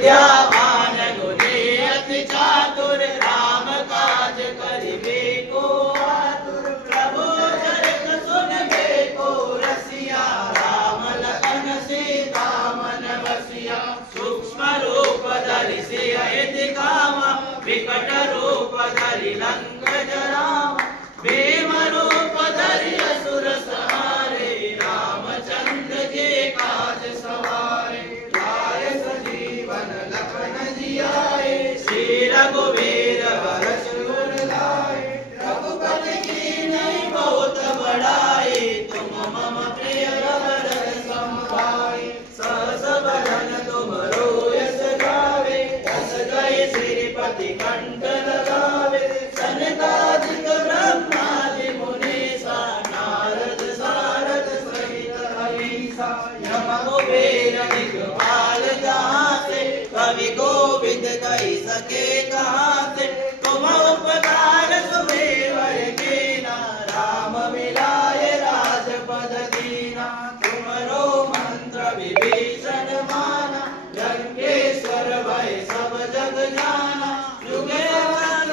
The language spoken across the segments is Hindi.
विद्यावान गुणी अति चातुर राम काज करिबे को आतुर प्रभु चरित सुनबे को रसिया राम लखन सीता मन बसिया सूक्ष्म रूप धरि सिय दिखावा विकट रूप धरि लंक जरावा भीम रूप धरि असुर संहारे रामचंद्र के काज सवारे लाए सजीवन लखन जियाए श्री रघुवीर हर्ष उर लाए रघुपति की नहीं बहुत बड़ाई तुम मम प्रिय भरत सम भाई सहस बदन तुमरो यश गावे यश गए श्रीपति कंठ लगावे सनकादिक ब्रह्मादि मुनीसा नारद सारद सहित अहिसा यम कुबेर दिग्पाल जहाँ से कवि गोविंद कही सके कहाँ से तुम उपकार सुमेवर कीना राम मिलाए राजपद दीना तुमरो मंत्र विभीषण माना लंकेश्वर भय सब जग जाना जुगे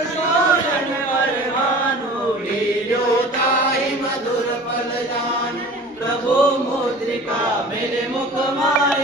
जोड़न परमानु लील्योताहि मधुर फल जान प्रभु मुद्रिका मेरे मुख माय